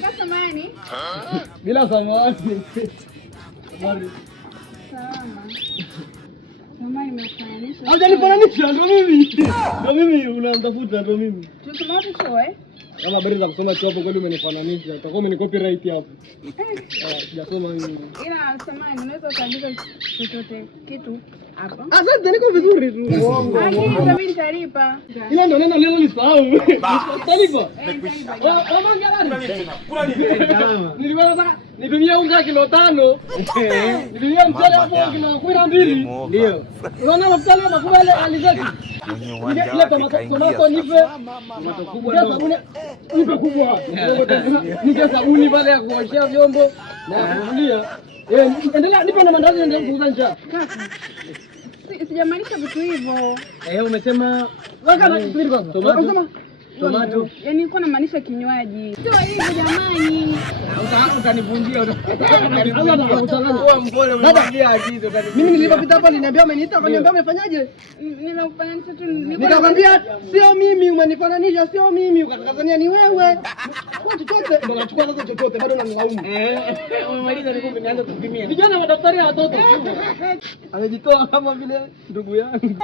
Kaka samani. Bila samani. Bali. Salama. Samani nimekufananisha. Hajanifananisha ndo mimi. Ndo mimi unanitafuta ndo mimi. Tusoma wote show eh? Kama habari za kusoma tu hapo kweli umenifananisha. Utakuwa umenicopyright hapo. Sijasoma mimi. Ila samani unaweza kuandika chochote kitu hapa. Asante niko vizuri tu. Uongo. Mimi nitalipa. Ila ndo neno lilo lisahau. Talipa. Nilikuwa nataka nipimie unga kilo 5. Nipimie mchele hapo kilo 12. Ndio. Unaona mafuta leo makubwa ile alizeti. Ile tomato nipe. Tomato kubwa ndo. Nipe kubwa. Nige sabuni pale ya kuoshea vyombo na kufulia. Endelea nipe na mandazi ndio kuuza njaa. Kaka. Sijamaanisha vitu hivyo. Umesema waka na subiri kwanza. Tomato. Yaani nilikuwa namaanisha kinywaji. Sio hivyo jamani. Utanivunjia. Kwa mpole unamwambia agizo. Mimi nilipopita hapa niniambia umeniita akaniambia umefanyaje? Nimekufananisha tu. Nikakwambia sio mimi umenifananisha sio mimi ukakazania ni wewe. Kwa chochote ndo nachukua sasa chochote bado nanilaumu. Umemaliza niko nimeanza kupimia. Vijana madaktari ya watoto. Amejitoa kama vile ndugu yangu.